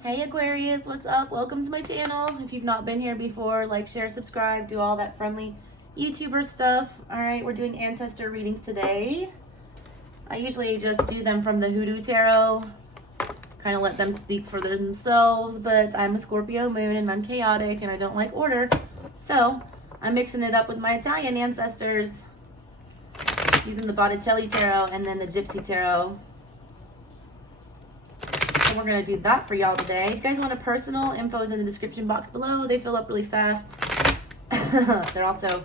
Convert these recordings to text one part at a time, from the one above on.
Hey Aquarius, what's up? Welcome to my channel. If you've not been here before, like, share, subscribe, do all that friendly YouTuber stuff. All right, we're doing ancestor readings today. I usually just do them from the Hoodoo Tarot, kind of let them speak for themselves, but I'm a Scorpio moon and I'm chaotic and I don't like order. So I'm mixing it up with my Italian ancestors, using the Botticelli Tarot and then the Gypsy Tarot. So we're going to do that for y'all today. If you guys want a personal, info is in the description box below. They fill up really fast. They're also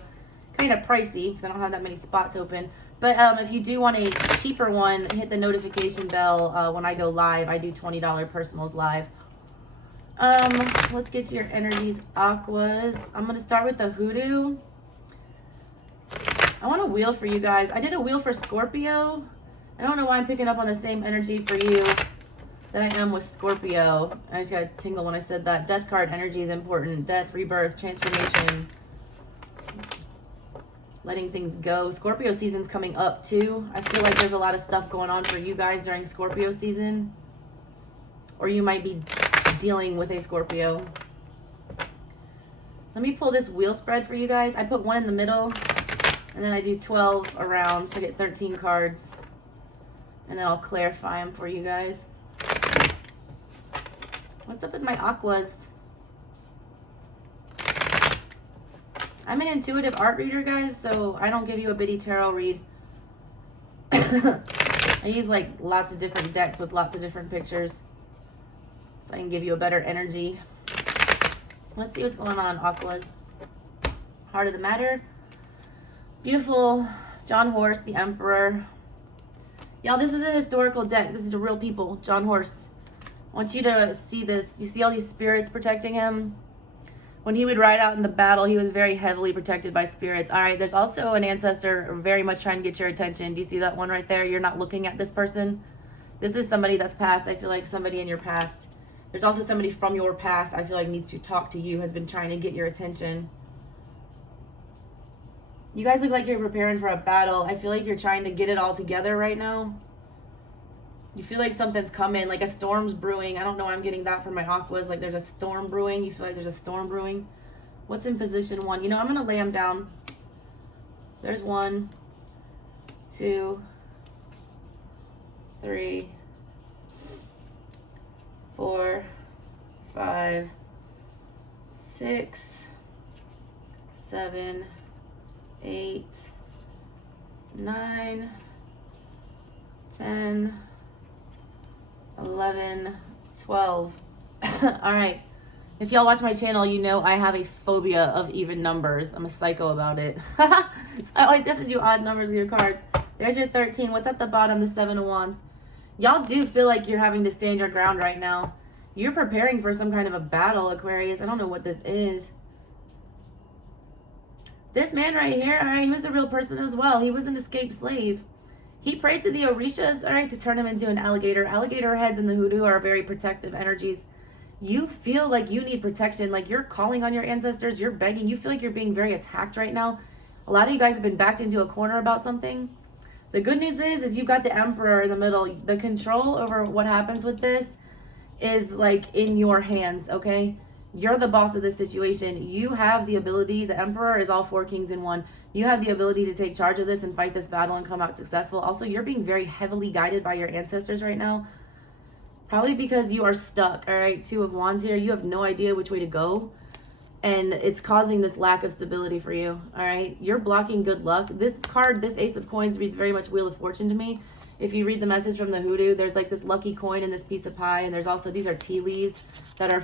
kind of pricey because I don't have that many spots open. But if you do want a cheaper one, hit the notification bell when I go live. I do $20 personals live. Let's get to your energies, Aquas. I'm going to start with the Hoodoo. I want a wheel for you guys. I did a wheel for Scorpio. I don't know why I'm picking up on the same energy for you that I am with Scorpio. I just got a tingle when I said that. Death card energy is important. Death, rebirth, transformation, letting things go. Scorpio season's coming up too. I feel like there's a lot of stuff going on for you guys during Scorpio season. Or you might be dealing with a Scorpio. Let me pull this wheel spread for you guys. I put one in the middle and then I do 12 around, so I get 13 cards. And then I'll clarify them for you guys. What's up with my Aquas? I'm an intuitive art reader, guys, so I don't give you a bitty tarot read. I use like lots of different decks with lots of different pictures, so I can give you a better energy. Let's see what's going on, Aquas. Heart of the Matter. Beautiful John Horse, the Emperor. Y'all, this is a historical deck. This is the real people. John Horse. I want you to see this. You see all these spirits protecting him? When he would ride out into battle, he was very heavily protected by spirits. All right, there's also an ancestor very much trying to get your attention. Do you see that one right there? You're not looking at this person. This is somebody that's past. I feel like somebody in your past. There's also somebody from your past I feel like needs to talk to you, has been trying to get your attention. You guys look like you're preparing for a battle. I feel like you're trying to get it all together right now. You feel like something's coming, like a storm's brewing. I don't know why I'm getting that from my Aquas. Like there's a storm brewing. You feel like there's a storm brewing. What's in position one? You know, I'm going to lay them down. There's 1, 2, 3, 4, 5, 6, 7, 8, 9, 10, 11, 12. All right. If y'all watch my channel, you know I have a phobia of even numbers. I'm a psycho about it. So I always have to do odd numbers with your cards. There's your 13. What's at the bottom? The 7 of Wands. Y'all do feel like you're having to stand your ground right now. You're preparing for some kind of a battle, Aquarius. I don't know what this is. This man right here, all right, he was a real person as well. He was an escaped slave. He prayed to the Orishas, all right, to turn him into an alligator. Alligator heads in the Hoodoo are very protective energies. You feel like you need protection, like you're calling on your ancestors, you're begging. You feel like you're being very attacked right now. A lot of you guys have been backed into a corner about something. The good news is you've got the Emperor in the middle. The control over what happens with this is like in your hands, okay? You're the boss of this situation. You have the ability. The Emperor is all 4 kings in one. You have the ability to take charge of this and fight this battle and come out successful. Also, you're being very heavily guided by your ancestors right now. Probably because you are stuck, all right? 2 of Wands here. You have no idea which way to go. And it's causing this lack of stability for you, all right? You're blocking good luck. This card, this Ace of Coins, reads very much Wheel of Fortune to me. If you read the message from the Hoodoo, there's like this lucky coin and this piece of pie, and there's also, these are tea leaves that are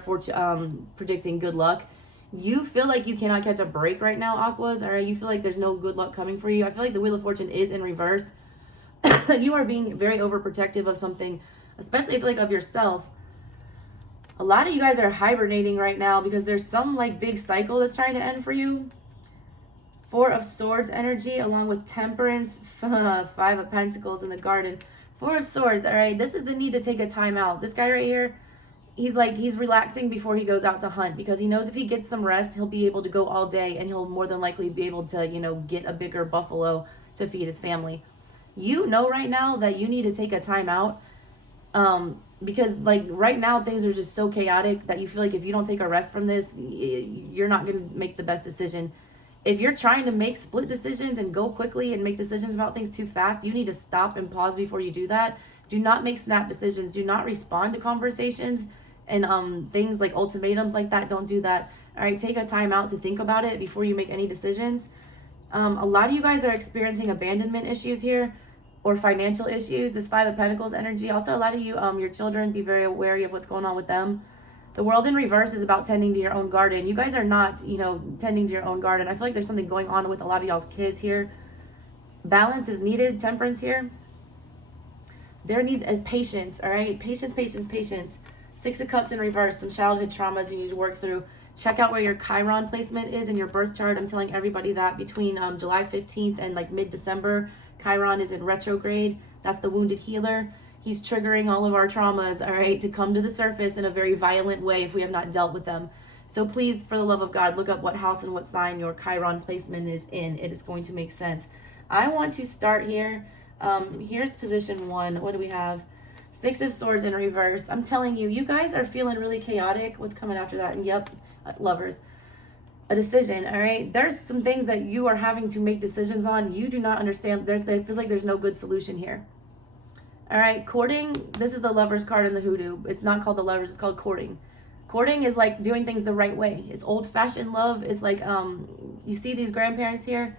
predicting good luck. You feel like you cannot catch a break right now, Aquas, all right? You feel like there's no good luck coming for you. I feel like the Wheel of Fortune is in reverse. You are being very overprotective of something, especially if like of yourself. A lot of you guys are hibernating right now because there's some like big cycle that's trying to end for you. 4 of Swords energy along with Temperance, 5 of Pentacles in the Garden. 4 of Swords, all right? This is the need to take a time out. This guy right here, he's relaxing before he goes out to hunt because he knows if he gets some rest, he'll be able to go all day and he'll more than likely be able to, you know, get a bigger buffalo to feed his family. You know right now that you need to take a time out. because like right now things are just so chaotic that you feel like if you don't take a rest from this, you're not going to make the best decision. If you're trying to make split decisions and go quickly and make decisions about things too fast, you need to stop and pause before you do that. Do not make snap decisions. Do not respond to conversations and things like ultimatums like that. Don't do that. All right, take a time out to think about it before you make any decisions. A lot of you guys are experiencing abandonment issues here, or financial issues. This Five of Pentacles energy. Also, a lot of you, your children, be very wary of what's going on with them. The World in reverse is about tending to your own garden. You guys are not, tending to your own garden. I feel like there's something going on with a lot of y'all's kids here. Balance is needed. Temperance here. There needs patience, all right? Patience, patience, patience. Six of Cups in reverse. Some childhood traumas you need to work through. Check out where your Chiron placement is in your birth chart. I'm telling everybody that between July 15th and like mid-December, Chiron is in retrograde. That's the wounded healer. He's triggering all of our traumas, all right, to come to the surface in a very violent way if we have not dealt with them. So please, for the love of God, look up what house and what sign your Chiron placement is in. It is going to make sense. I want to start here. Here's position 1. What do we have? Six of Swords in reverse. I'm telling you, you guys are feeling really chaotic. What's coming after that? And yep, Lovers. A decision, all right? There's some things that you are having to make decisions on. You do not understand. It feels like there's no good solution here. All right, courting. This is the Lovers card in the hoodoo. It's not called the Lovers. It's called courting. Courting is like doing things the right way. It's old-fashioned love. It's like, you see these grandparents here?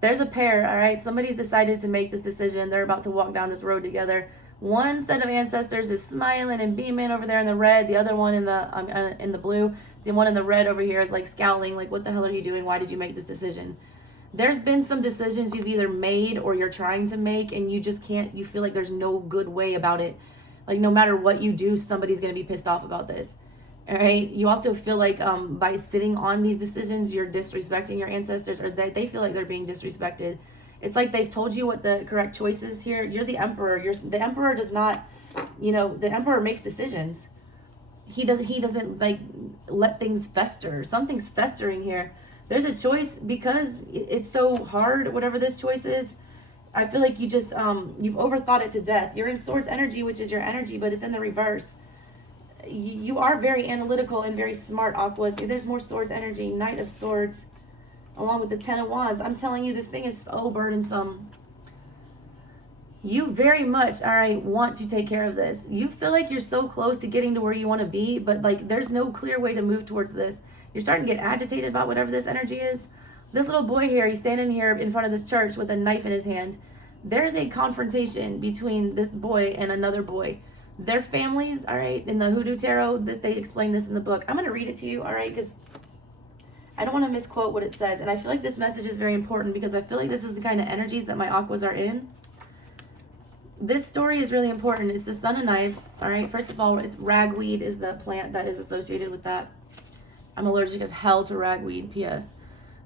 There's a pair, all right? Somebody's decided to make this decision. They're about to walk down this road together. One set of ancestors is smiling and beaming over there in the red. The other one in the blue. The one in the red over here is like scowling, like, what the hell are you doing? Why did you make this decision? There's been some decisions you've either made or you're trying to make, and you just can't, you feel like there's no good way about it. Like no matter what you do, somebody's going to be pissed off about this. All right. You also feel like by sitting on these decisions, you're disrespecting your ancestors, or they feel like they're being disrespected. It's like they've told you what the correct choice is here. You're the emperor. The emperor does not, the emperor makes decisions. He doesn't like let things fester. Something's festering here. There's a choice because it's so hard, whatever this choice is. I feel like you just, you've overthought it to death. You're in Swords energy, which is your energy, but it's in the reverse. You are very analytical and very smart, Aquas. There's more Swords energy. Knight of Swords, along with the Ten of Wands. I'm telling you, this thing is so burdensome. You very much, all right, want to take care of this. You feel like you're so close to getting to where you want to be, but like there's no clear way to move towards this. You're starting to get agitated about whatever this energy is. This little boy here, he's standing here in front of this church with a knife in his hand. There's a confrontation between this boy and another boy. Their families, all right, in the Hoodoo Tarot, they explain this in the book. I'm going to read it to you, all right, because I don't want to misquote what it says. And I feel like this message is very important because I feel like this is the kind of energies that my Aquas are in. This story is really important. It's the Son of Knives, all right? First of all, it's ragweed is the plant that is associated with that. I'm allergic as hell to ragweed, P.S.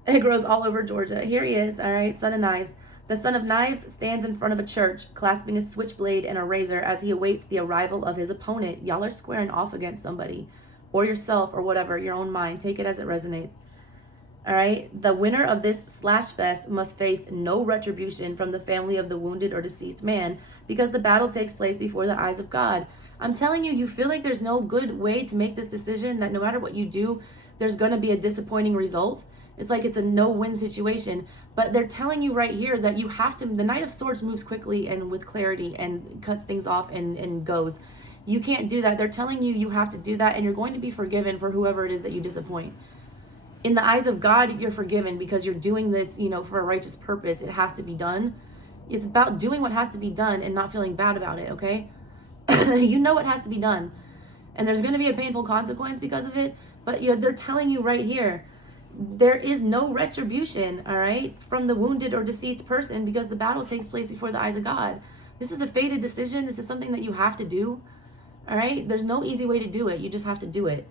It grows all over Georgia. Here he is, all right, Son of Knives. The Son of Knives stands in front of a church, clasping a switchblade and a razor as he awaits the arrival of his opponent. Y'all are squaring off against somebody, or yourself, or whatever, your own mind. Take it as it resonates. All right, the winner of this slash fest must face no retribution from the family of the wounded or deceased man because the battle takes place before the eyes of God. I'm telling you, you feel like there's no good way to make this decision, that no matter what you do, there's going to be a disappointing result. It's like it's a no-win situation, but they're telling you right here that you have to, the Knight of Swords moves quickly and with clarity and cuts things off and goes. You can't do that. They're telling you you have to do that, and you're going to be forgiven for whoever it is that you disappoint. In the eyes of God, you're forgiven because you're doing this, for a righteous purpose. It has to be done. It's about doing what has to be done and not feeling bad about it, okay? You know it has to be done. And there's going to be a painful consequence because of it, but they're telling you right here, there is no retribution, all right, from the wounded or deceased person because the battle takes place before the eyes of God. This is a fated decision. This is something that you have to do, all right? There's no easy way to do it. You just have to do it.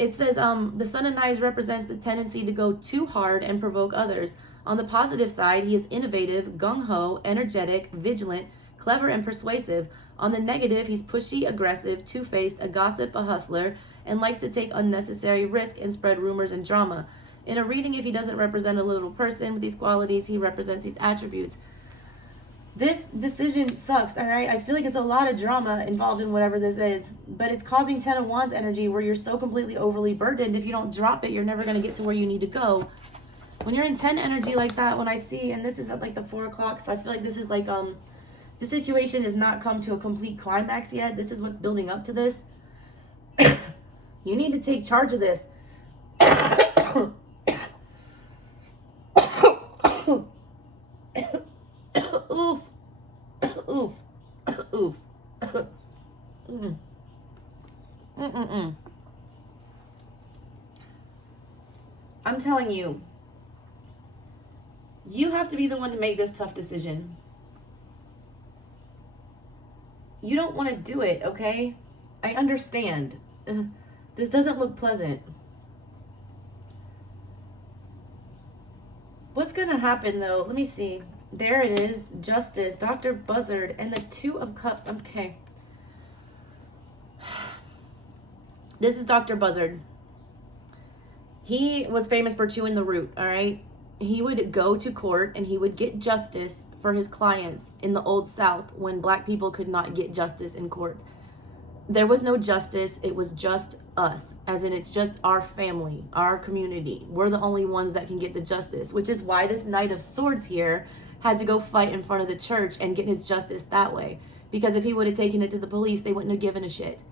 It says, the Son of Knives represents the tendency to go too hard and provoke others. On the positive side, he is innovative, gung-ho, energetic, vigilant, clever, and persuasive. On the negative, he's pushy, aggressive, two-faced, a gossip, a hustler, and likes to take unnecessary risk and spread rumors and drama. In a reading, if he doesn't represent a little person with these qualities, he represents these attributes. This decision sucks, all right? I feel like it's a lot of drama involved in whatever this is, but it's causing 10 of Wands energy where you're so completely overly burdened. If you don't drop it, you're never going to get to where you need to go. When you're in 10 energy like that, when I see, and this is at like the 4 o'clock, so I feel like this is like, the situation has not come to a complete climax yet. This is what's building up to this. You need to take charge of this. Oof. Oof. Oof. I'm telling you, you have to be the one to make this tough decision. You don't want to do it, okay? I understand. This doesn't look pleasant. What's going to happen, though? Let me see. There it is. Justice, Dr. Buzzard, and the 2 of Cups. Okay. This is Dr. Buzzard. He was famous for chewing the root, all right? He would go to court and he would get justice for his clients in the Old South when Black people could not get justice in court. There was no justice. It was just us, as in it's just our family, our community. We're the only ones that can get the justice, which is why this Knight of Swords here had to go fight in front of the church and get his justice that way. Because if he would have taken it to the police, they wouldn't have given a shit.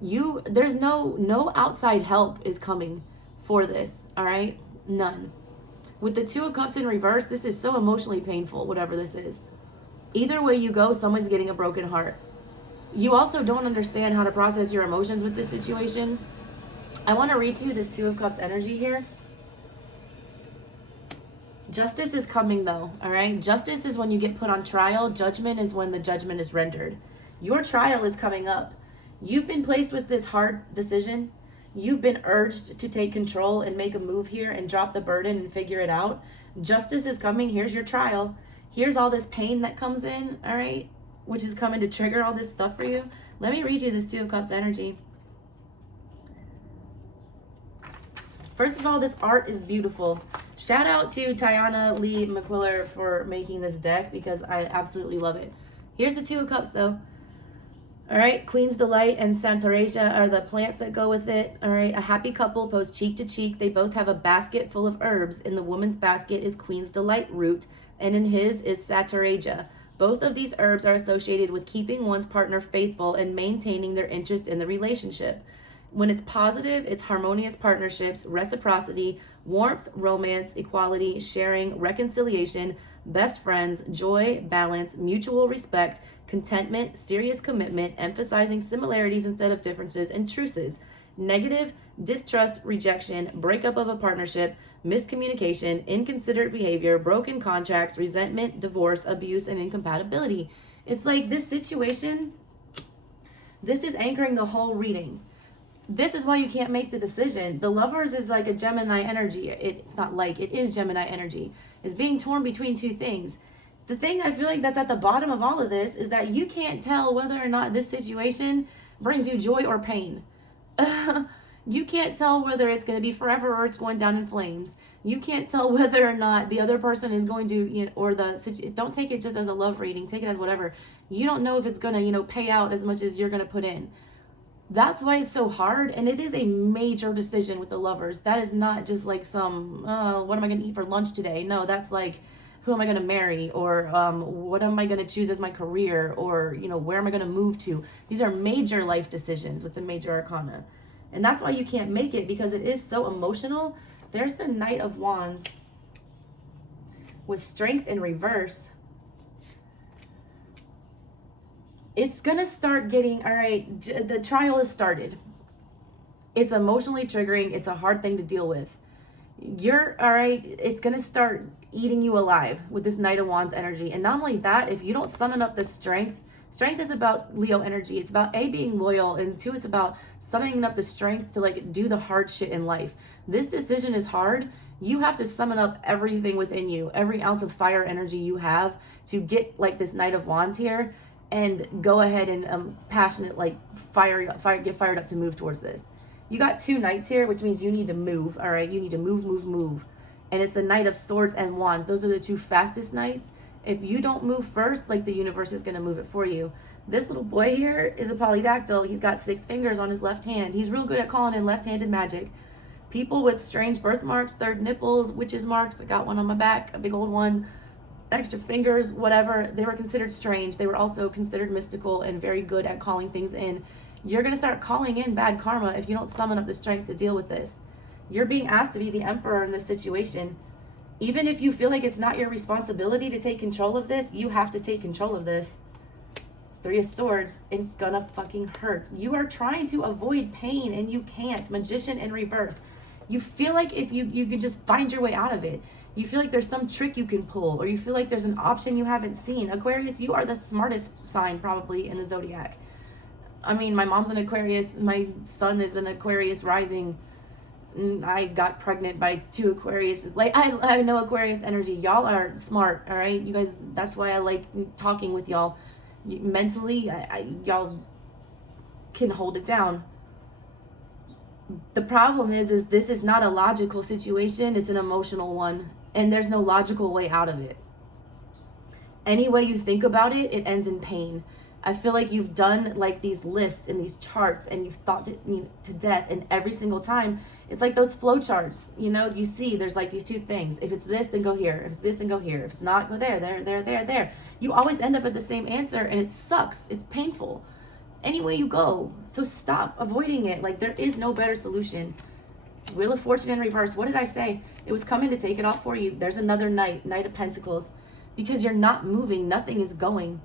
There's no outside help is coming for this, all right? None. With the 2 of Cups in reverse, this is so emotionally painful, whatever this is. Either way you go, someone's getting a broken heart. You also don't understand how to process your emotions with this situation. I want to read to you this 2 of Cups energy here. Justice is coming though, all right? Justice is when you get put on trial. Judgment is when the judgment is rendered. Your trial is coming up. You've been placed with this hard decision. You've been urged to take control and make a move here and drop the burden and figure it out. Justice is coming. Here's your trial. Here's all this pain that comes in, all right? Which is coming to trigger all this stuff for you. Let me read you this 2 of Cups energy. First of all, this art is beautiful. Shout out to Tiana Lee McQuiller for making this deck because I absolutely love it. Here's the 2 of Cups though. All right, Queen's Delight and Santaresia are the plants that go with it. All right, a happy couple pose cheek to cheek. They both have a basket full of herbs. In the woman's basket is Queen's Delight root, and in his is Santaresia. Both of these herbs are associated with keeping one's partner faithful and maintaining their interest in the relationship. When it's positive, it's harmonious partnerships, reciprocity, warmth, romance, equality, sharing, reconciliation, best friends, joy, balance, mutual respect, contentment, serious commitment, emphasizing similarities instead of differences, and truces. Negative, distrust, rejection, breakup of a partnership, miscommunication, inconsiderate behavior, broken contracts, resentment, divorce, abuse, and incompatibility. It's like this situation, this is anchoring the whole reading. This is why you can't make the decision. The Lovers is like a Gemini energy. It's not like, it is Gemini energy. It's being torn between 2 things. The thing I feel like that's at the bottom of all of this is that you can't tell whether or not this situation brings you joy or pain. You can't tell whether it's going to be forever or it's going down in flames. You can't tell whether or not the other person is going to, or don't take it just as a love reading. Take it as whatever. You don't know if it's going to, pay out as much as you're going to put in. That's why it's so hard, and it is a major decision with the Lovers. That is not just like some, what am I going to eat for lunch today? No, that's like, who am I going to marry? Or what am I going to choose as my career? Or, where am I going to move to? These are major life decisions with the major arcana. And that's why you can't make it, because it is so emotional. There's the Knight of Wands with Strength in reverse. It's going to start getting, all right, the trial has started. It's emotionally triggering. It's a hard thing to deal with. All right, it's going to start eating you alive with this Knight of Wands energy. And not only that, if you don't summon up the strength is about Leo energy. It's about being loyal, and 2, it's about summoning up the strength to do the hard shit in life. This decision is hard. You have to summon up everything within you, every ounce of fire energy you have to get this Knight of Wands here. And go ahead and passionate, get fired up to move towards this. You got 2 Knights here, which means you need to move, all right? You need to move. And it's the Knight of Swords and Wands. Those are the 2 fastest Knights. If you don't move first, like the universe is going to move it for you. This little boy here is a polydactyl. He's got 6 fingers on his left hand. He's real good at calling in left-handed magic. People with strange birthmarks, third nipples, witches marks, I got one on my back, a big old one, extra fingers, whatever, they were considered strange. They were also considered mystical and very good at calling things in. You're going to start calling in bad karma if you don't summon up the strength to deal with this. You're being asked to be the emperor in this situation. Even if you feel like it's not your responsibility to take control of this, you have to take control of this. 3 of Swords, it's gonna fucking hurt. You are trying to avoid pain and you can't. Magician in reverse. You feel like if you could just find your way out of it. You feel like there's some trick you can pull, or you feel like there's an option you haven't seen. Aquarius, you are the smartest sign probably in the zodiac. I mean, my mom's an Aquarius. My son is an Aquarius rising. I got pregnant by 2 Aquariuses. Like, I know Aquarius energy. Y'all are smart, all right? You guys, that's why I like talking with y'all. Mentally, y'all can hold it down. The problem is this is not a logical situation. It's an emotional one, and there's no logical way out of it. Any way you think about it, it ends in pain. I feel like you've done like these lists and these charts, and you've thought to death, and every single time it's like those flow charts, you know, you see there's like these 2 things. If it's this, then go here. If it's this, then go here. If it's not, go there, there, there, there, there. You always end up at the same answer, and it sucks. It's painful any way you go. So stop avoiding it. Like, there is no better solution. Wheel of Fortune in reverse. What did I say? It was coming to take it off for you. There's another Knight of Pentacles. Because you're not moving, nothing is going.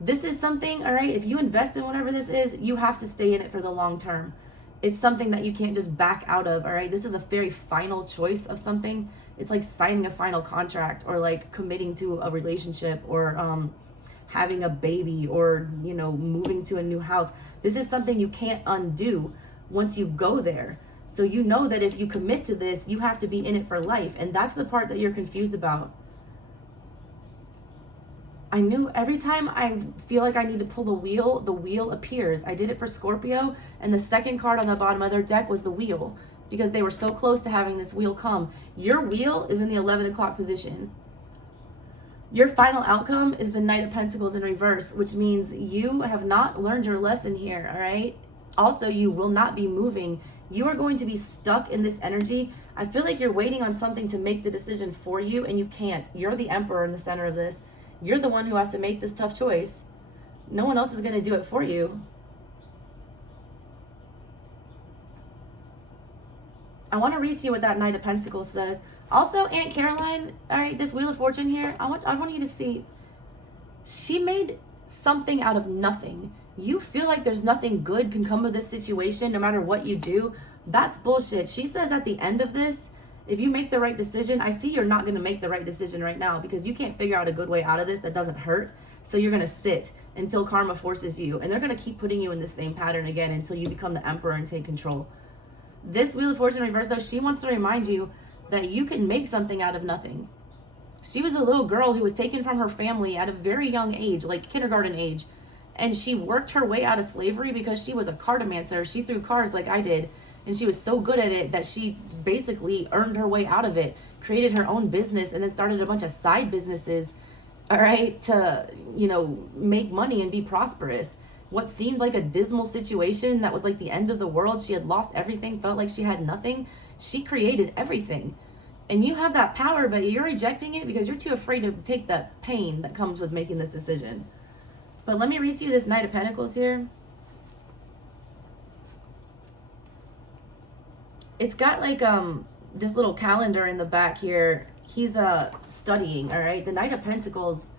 This is something, all right, if you invest in whatever this is, you have to stay in it for the long term. It's something that you can't just back out of, all right? This is a very final choice of something. It's like signing a final contract, or like committing to a relationship, or having a baby, or, you know, moving to a new house. This is something you can't undo once you go there. So you know that if you commit to this, you have to be in it for life. And that's the part that you're confused about. I knew every time I feel like I need to pull the wheel appears. I did it for Scorpio, and the second card on the bottom of their deck was the wheel, because they were so close to having this wheel come. Your wheel is in the 11 o'clock position. Your final outcome is the Knight of Pentacles in reverse, which means you have not learned your lesson here, all right? Also, you will not be moving. You are going to be stuck in this energy. I feel like you're waiting on something to make the decision for you, and you can't. You're the emperor in the center of this. You're the one who has to make this tough choice. No one else is going to do it for you. I want to read to you what that Knight of Pentacles says. Also, Aunt Caroline, all right, this Wheel of Fortune here, I want you to see, she made something out of nothing. You feel like there's nothing good can come of this situation no matter what you do. That's bullshit. She says at the end of this, if you make the right decision, I see you're not going to make the right decision right now because you can't figure out a good way out of this that doesn't hurt. So you're going to sit until karma forces you, and they're going to keep putting you in the same pattern again until you become the emperor and take control. This Wheel of Fortune reverse, though, she wants to remind you that you can make something out of nothing. She was a little girl who was taken from her family at a very young age, like kindergarten age, and she worked her way out of slavery because she was a cartomancer. She threw cards like I did, and she was so good at it that she basically earned her way out of it, created her own business, and then started a bunch of side businesses, all right, to, you know, make money and be prosperous. What seemed like a dismal situation that was like the end of the world, she had lost everything, felt like she had nothing, she created everything. And you have that power, but you're rejecting it because you're too afraid to take the pain that comes with making this decision. But let me read to you this Knight of Pentacles here. It's got like this little calendar in the back here. He's studying, all right? The Knight of Pentacles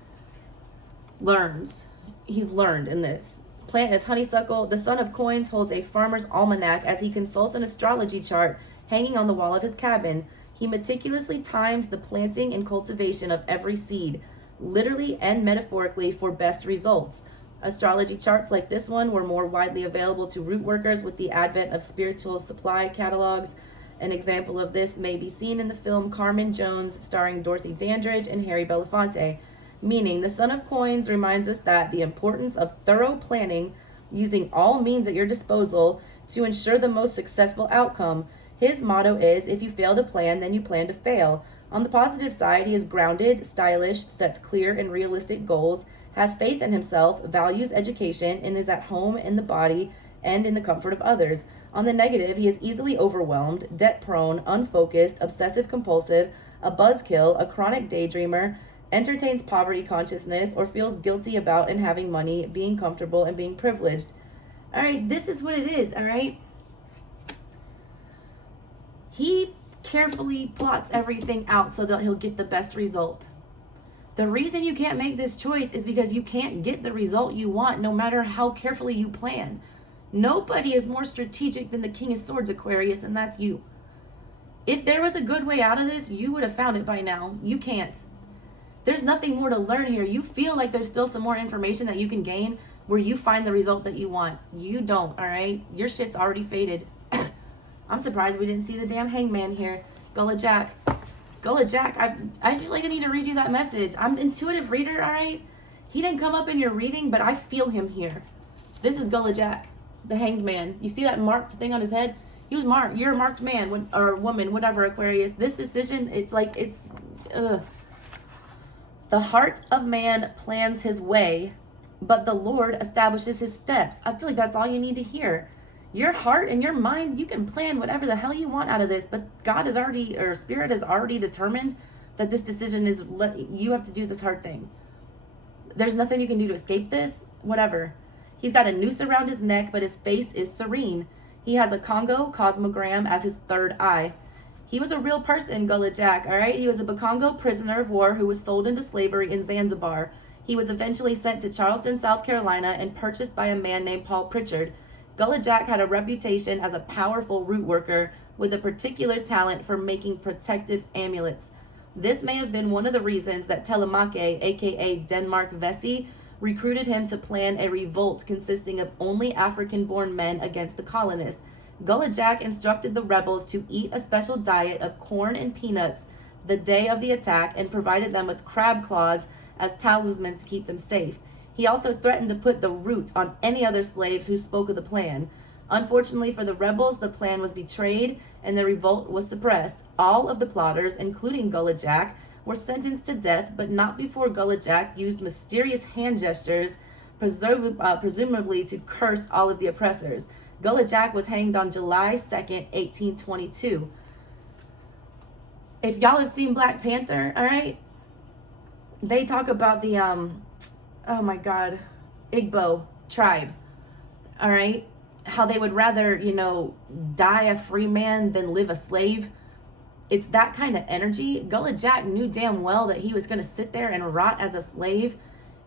learns. He's learned in this. Plant is honeysuckle. The Son of Coins holds a farmer's almanac as he consults an astrology chart hanging on the wall of his cabin. He meticulously times the planting and cultivation of every seed, literally and metaphorically, for best results. Astrology charts like this one were more widely available to root workers with the advent of spiritual supply catalogs. An example of this may be seen in the film Carmen Jones, starring Dorothy Dandridge and Harry Belafonte. Meaning, the Son of Coins reminds us that the importance of thorough planning, using all means at your disposal to ensure the most successful outcome. His motto is, if you fail to plan, then you plan to fail. On the positive side, he is grounded, stylish, sets clear and realistic goals, has faith in himself, values education, and is at home in the body and in the comfort of others. On the negative, he is easily overwhelmed, debt-prone, unfocused, obsessive-compulsive, a buzzkill, a chronic daydreamer, entertains poverty consciousness, or feels guilty about and having money, being comfortable, and being privileged. All right, this is what it is, all right? He carefully plots everything out so that he'll get the best result. The reason you can't make this choice is because you can't get the result you want no matter how carefully you plan. Nobody is more strategic than the King of Swords, Aquarius, and that's you. If there was a good way out of this, you would have found it by now. You can't. There's nothing more to learn here. You feel like there's still some more information that you can gain where you find the result that you want. You don't, all right? Your shit's already faded. I'm surprised we didn't see the damn hangman here. Gullah Jack. Gullah Jack, I feel like I need to read you that message. I'm an intuitive reader, all right? He didn't come up in your reading, but I feel him here. This is Gullah Jack, the hanged man. You see that marked thing on his head? He was marked. You're a marked man or woman, whatever, Aquarius. This decision, the heart of man plans his way, but the Lord establishes his steps. I feel like that's all you need to hear. Your heart and your mind, you can plan whatever the hell you want out of this, but God is already, or Spirit has already determined that this decision is, you have to do this hard thing. There's nothing you can do to escape this, whatever. He's got a noose around his neck, but his face is serene. He has a Congo cosmogram as his third eye. He was a real person, Gullah Jack, all right? He was a Bakongo prisoner of war who was sold into slavery in Zanzibar. He was eventually sent to Charleston, South Carolina, and purchased by a man named Paul Pritchard. Gullah Jack had a reputation as a powerful root worker with a particular talent for making protective amulets. This may have been one of the reasons that Telemachus, aka Denmark Vesey, recruited him to plan a revolt consisting of only African-born men against the colonists. Gullah Jack instructed the rebels to eat a special diet of corn and peanuts the day of the attack and provided them with crab claws as talismans to keep them safe. He also threatened to put the root on any other slaves who spoke of the plan. Unfortunately for the rebels, the plan was betrayed and the revolt was suppressed. All of the plotters, including Gullah Jack, were sentenced to death, but not before Gullah Jack used mysterious hand gestures, presumably to curse all of the oppressors. Gullah Jack was hanged on July 2nd, 1822. If y'all have seen Black Panther, all right, they talk about the, oh my God, Igbo tribe, all right? How they would rather, die a free man than live a slave. It's that kind of energy. Gullah Jack knew damn well that he was going to sit there and rot as a slave.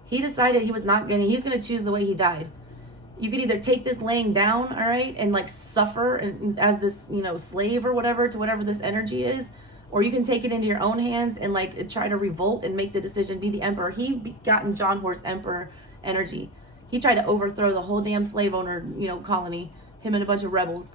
He decided he was going to choose the way he died. You could either take this laying down, all right, and suffer as this, slave or whatever to whatever this energy is, or you can take it into your own hands and try to revolt and make the decision, be the emperor. He got in John Horse emperor energy. He tried to overthrow the whole damn slave owner, colony, him and a bunch of rebels.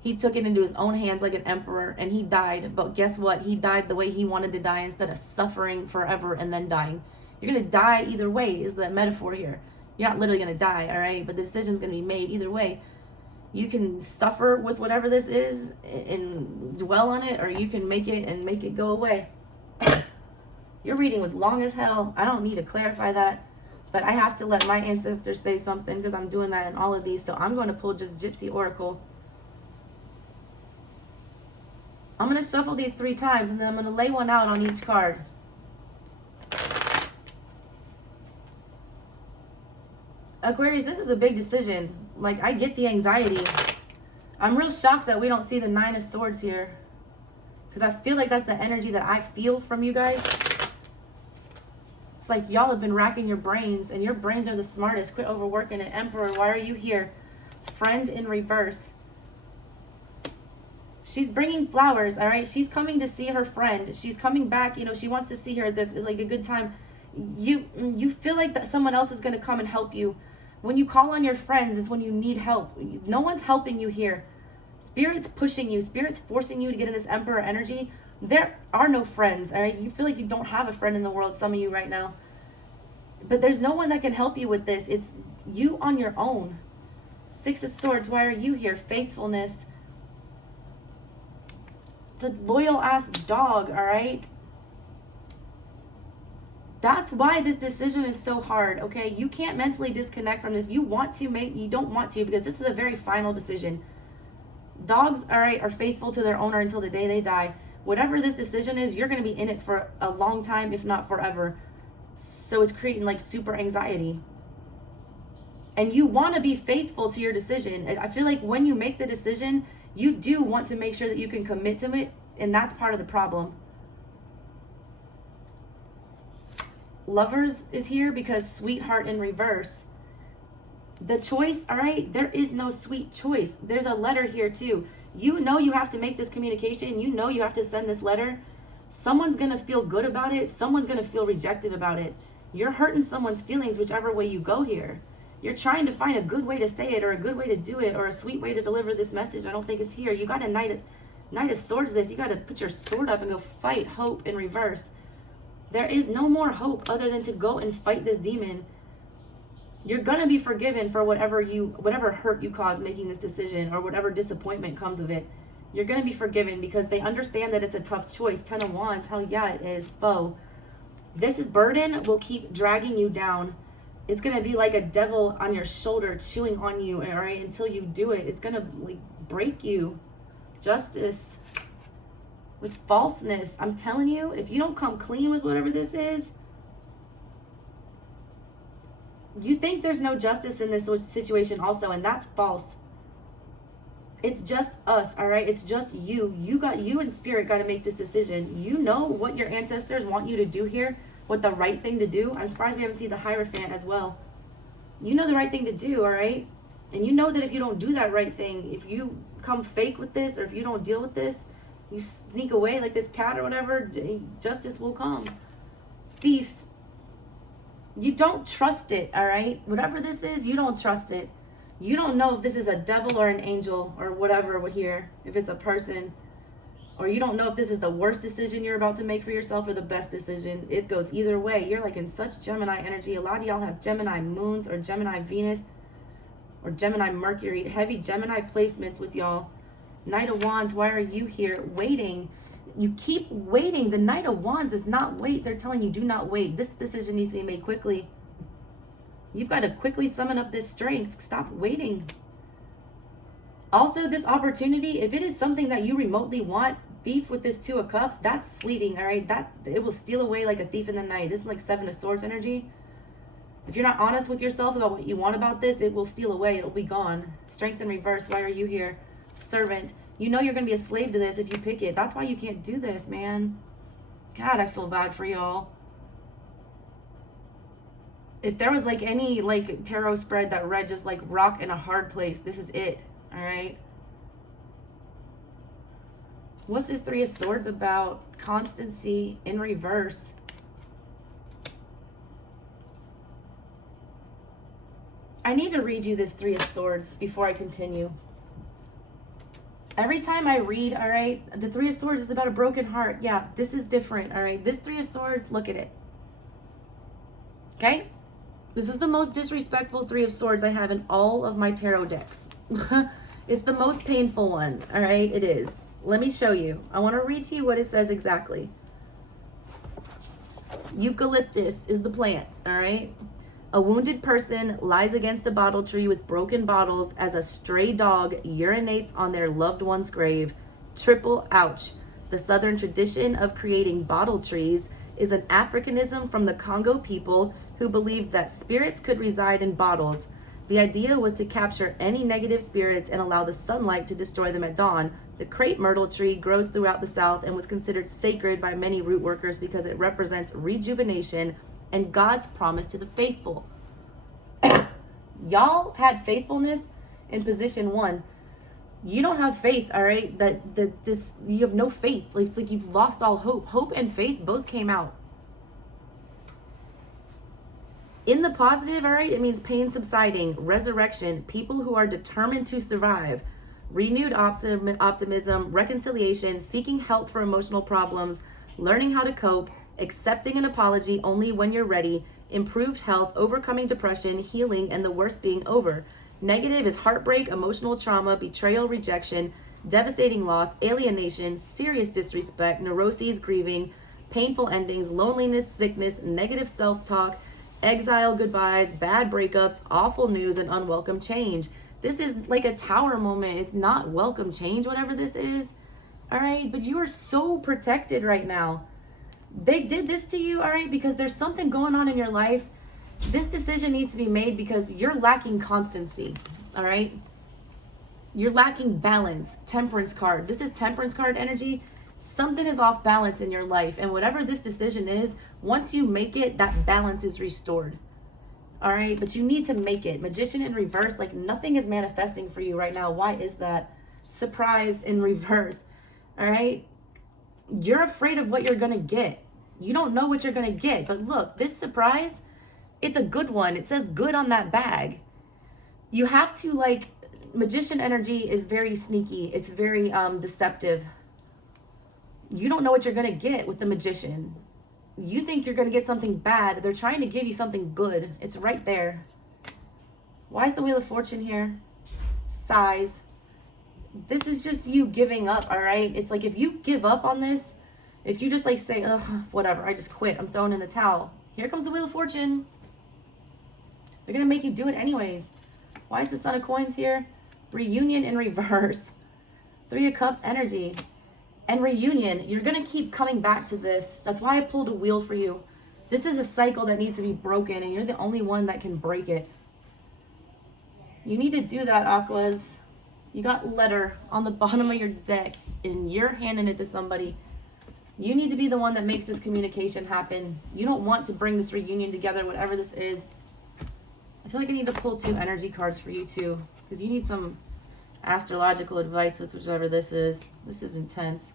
He took it into his own hands like an emperor, and he died. But guess what? He died the way he wanted to die instead of suffering forever and then dying. You're going to die either way is the metaphor here. You're not literally going to die, all right? But the decision's going to be made either way. You can suffer with whatever this is and dwell on it, or you can make it go away. Your reading was long as hell. I don't need to clarify that. But I have to let my ancestors say something because I'm doing that in all of these. So I'm going to pull just Gypsy Oracle. I'm going to shuffle these 3 times, and then I'm going to lay one out on each card. Aquarius, this is a big decision. I get the anxiety. I'm real shocked that we don't see the 9 of Swords here. Because I feel like that's the energy that I feel from you guys. It's like y'all have been racking your brains, and your brains are the smartest. Quit overworking it. Emperor, why are you here? Friend in reverse. She's bringing flowers, all right? She's coming to see her friend. She's coming back. She wants to see her. There's a good time. You feel like that someone else is going to come and help you. When you call on your friends, it's when you need help. No one's helping you here. Spirit's pushing you. Spirit's forcing you to get in this Emperor energy. There are no friends, all right? You feel like you don't have a friend in the world, some of you right now. But there's no one that can help you with this. It's you on your own. 6 of Swords, why are you here? Faithfulness. It's a loyal ass dog, all right? That's why this decision is so hard, okay? You can't mentally disconnect from this. You don't want to, because this is a very final decision. Dogs, all right, are faithful to their owner until the day they die. Whatever this decision is, you're going to be in it for a long time, if not forever. So it's creating like super anxiety. And you want to be faithful to your decision. I feel like when you make the decision, you do want to make sure that you can commit to it. And that's part of the problem. Lovers is here because sweetheart in reverse. The choice, all right, there is no sweet choice. There's a letter here too. You know you have to make this communication. You know you have to send this letter. Someone's going to feel good about it. Someone's going to feel rejected about it. You're hurting someone's feelings whichever way you go here. You're trying to find a good way to say it, or a good way to do it, or a sweet way to deliver this message. I don't think it's here. You got to Knight of Swords this. You got to put your sword up and go fight hope in reverse. There is no more hope other than to go and fight this demon. You're going to be forgiven for whatever hurt you caused making this decision, or whatever disappointment comes of it. You're going to be forgiven because they understand that it's a tough choice. 10 of Wands, hell yeah, it is. Foe. This burden will keep dragging you down. It's going to be like a devil on your shoulder chewing on you, all right, until you do it. It's going to like break you. Justice. With falseness. I'm telling you, if you don't come clean with whatever this is, you think there's no justice in this situation also, and that's false. It's just us, all right? It's just you. You and spirit got to make this decision. You know what your ancestors want you to do here, what the right thing to do. I'm surprised we haven't seen the Hierophant as well. You know the right thing to do, all right? And you know that if you don't do that right thing, if you come fake with this, or if you don't deal with this, you sneak away like this cat or whatever, justice will come. Thief. You don't trust it, all right? Whatever this is, you don't trust it. You don't know if this is a devil or an angel or whatever here, if it's a person. Or you don't know if this is the worst decision you're about to make for yourself or the best decision. It goes either way. You're like in such Gemini energy. A lot of y'all have Gemini moons or Gemini Venus or Gemini Mercury. Heavy Gemini placements with y'all. Knight of Wands, why are you here? Waiting. You keep waiting. The Knight of Wands does not wait. They're telling you, do not wait. This decision needs to be made quickly. You've got to quickly summon up this strength. Stop waiting. Also, this opportunity, if it is something that you remotely want, Thief with this Two of Cups, that's fleeting, all right? It will steal away like a thief in the night. This is like Seven of Swords energy. If you're not honest with yourself about what you want about this, it will steal away. It'll be gone. Strength in reverse. Why are you here? Servant. You know you're going to be a slave to this if you pick it. That's why you can't do this, man. God, I feel bad for y'all. If there was like any like tarot spread that read just like rock in a hard place, this is it. All right. What's this Three of Swords about? Constancy in reverse. I need to read you this Three of Swords before I continue. Every time I read, all right, the Three of Swords is about a broken heart. Yeah, this is different, all right? This Three of Swords, look at it. Okay? This is the most disrespectful Three of Swords I have in all of my tarot decks. It's the most painful one, all right? It is. Let me show you. I want to read to you what it says exactly. Eucalyptus is the plant, all right? A wounded person lies against a bottle tree with broken bottles as a stray dog urinates on their loved one's grave. Triple ouch. The Southern tradition of creating bottle trees is an Africanism from the Congo people who believed that spirits could reside in bottles. The idea was to capture any negative spirits and allow the sunlight to destroy them at dawn. The crepe myrtle tree grows throughout the South and was considered sacred by many root workers because it represents rejuvenation and God's promise to the faithful. Y'all had faithfulness in position one. You don't have faith, all right? You have no faith. It's like you've lost all hope. Hope and faith both came out. In the positive, all right, it means pain subsiding, resurrection, people who are determined to survive, renewed optimism, reconciliation, seeking help for emotional problems, learning how to cope, accepting an apology only when you're ready, improved health, overcoming depression, healing, and the worst being over. Negative is heartbreak, emotional trauma, betrayal, rejection, devastating loss, alienation, serious disrespect, neuroses, grieving, painful endings, loneliness, sickness, negative self-talk, exile, goodbyes, bad breakups, awful news, and unwelcome change. This is like a tower moment. It's not welcome change, whatever this is. All right, but you are so protected right now. They did this to you, all right, because there's something going on in your life. This decision needs to be made because you're lacking constancy, all right? You're lacking balance. Temperance card. This is temperance card energy. Something is off balance in your life, and whatever this decision is, once you make it, that balance is restored. All right, but you need to make it. Magician in reverse, like nothing is manifesting for you right now. Why is that? Surprise in reverse. All right, you're afraid of what you're gonna get. You don't know what you're gonna get, but look, this surprise, it's a good one. It says good on that bag. You have to, like, magician energy is very sneaky. It's very deceptive. You don't know what you're gonna get with the magician. You think you're gonna get something bad. They're trying to give you something good. It's right there. Why is the Wheel of Fortune here? Size. This is just you giving up, all right? It's like if you give up on this, if you just like say, ugh, whatever, I just quit, I'm throwing in the towel. Here comes the Wheel of Fortune. They're gonna make you do it anyways. Why is the Son of Coins here? Reunion in reverse. Three of Cups energy. And reunion, you're gonna keep coming back to this. That's why I pulled a wheel for you. This is a cycle that needs to be broken, and you're the only one that can break it. You need to do that, Aquas. You got letter on the bottom of your deck, and you're handing it to somebody. You need to be the one that makes this communication happen. You don't want to bring this reunion together, whatever this is. I feel like I need to pull 2 energy cards for you too, because you need some astrological advice with whichever this is. This is intense.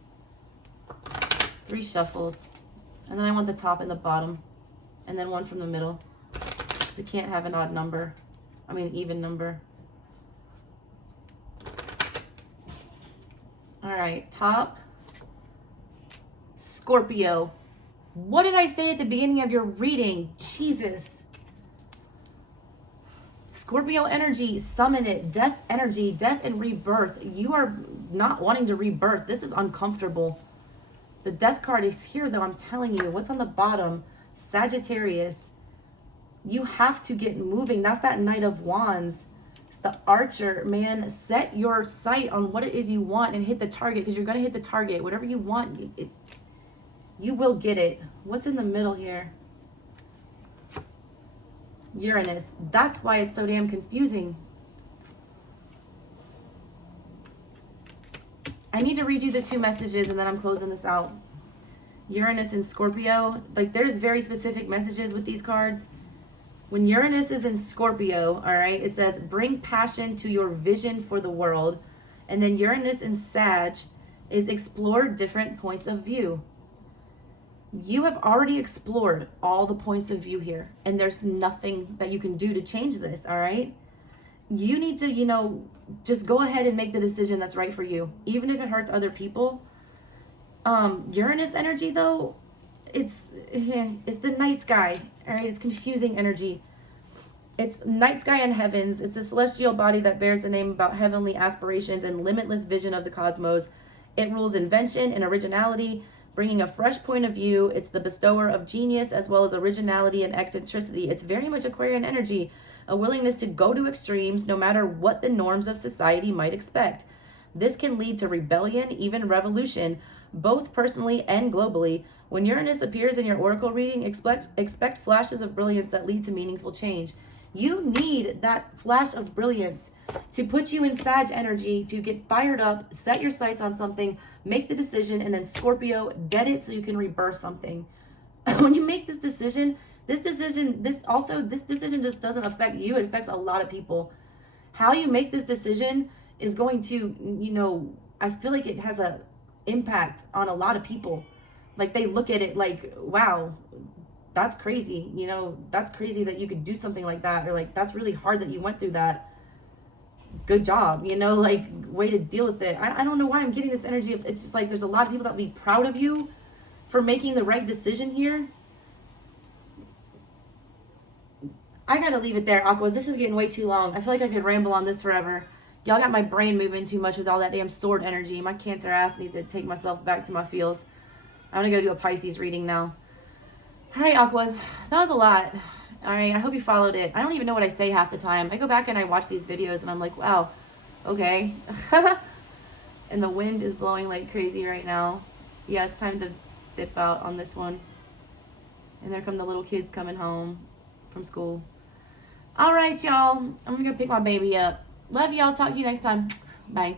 3 shuffles. And then I want the top and the bottom. And then one from the middle. Because it can't have an odd number. I mean, even number. All right, top. Scorpio. What did I say at the beginning of your reading? Jesus. Scorpio energy, summon it. Death energy, death and rebirth. You are not wanting to rebirth. This is uncomfortable. The death card is here though, I'm telling you. What's on the bottom? Sagittarius. You have to get moving. That's that Knight of Wands. It's the Archer, man. Set your sight on what it is you want and hit the target, because you're going to hit the target. Whatever you want, you will get it. What's in the middle here? Uranus. That's why it's so damn confusing. I need to read you the 2 messages and then I'm closing this out. Uranus and Scorpio. Like, there's very specific messages with these cards. When Uranus is in Scorpio, all right, it says, bring passion to your vision for the world. And then Uranus in Sag is explore different points of view. You have already explored all the points of view here, and there's nothing that you can do to change this, all right? You need to, just go ahead and make the decision that's right for you, even if it hurts other people. Uranus energy, though, it's the night sky, all right? It's confusing energy. It's night sky and heavens. It's the celestial body that bears the name about heavenly aspirations and limitless vision of the cosmos. It rules invention and originality, bringing a fresh point of view. It's the bestower of genius as well as originality and eccentricity. It's very much Aquarian energy, a willingness to go to extremes no matter what the norms of society might expect. This can lead to rebellion, even revolution, both personally and globally. When Uranus appears in your oracle reading, expect flashes of brilliance that lead to meaningful change. You need that flash of brilliance to put you in Sag energy, to get fired up, set your sights on something, make the decision, and then Scorpio, get it so you can rebirth something. When you make this decision just doesn't affect you. It affects a lot of people. How you make this decision is going to, I feel like it has a impact on a lot of people. Like, they look at it like, wow, that's crazy. That's crazy that you could do something like that. Or like, that's really hard that you went through that. Good job, like, way to deal with it. I don't know why I'm getting this energy. It's just like there's a lot of people that will be proud of you for making the right decision here. I gotta leave it there, Aquas. This is getting way too long. I feel like I could ramble on this forever. Y'all got my brain moving too much with all that damn sword energy. My Cancer ass needs to take myself back to my feels. I'm going to go do a Pisces reading now. All right, Aquas. That was a lot. All right, I hope you followed it. I don't even know what I say half the time. I go back and I watch these videos and I'm like, wow, okay. And the wind is blowing like crazy right now. Yeah, it's time to dip out on this one. And there come the little kids coming home from school. All right, y'all. I'm going to go pick my baby up. Love y'all. Talk to you next time. Bye.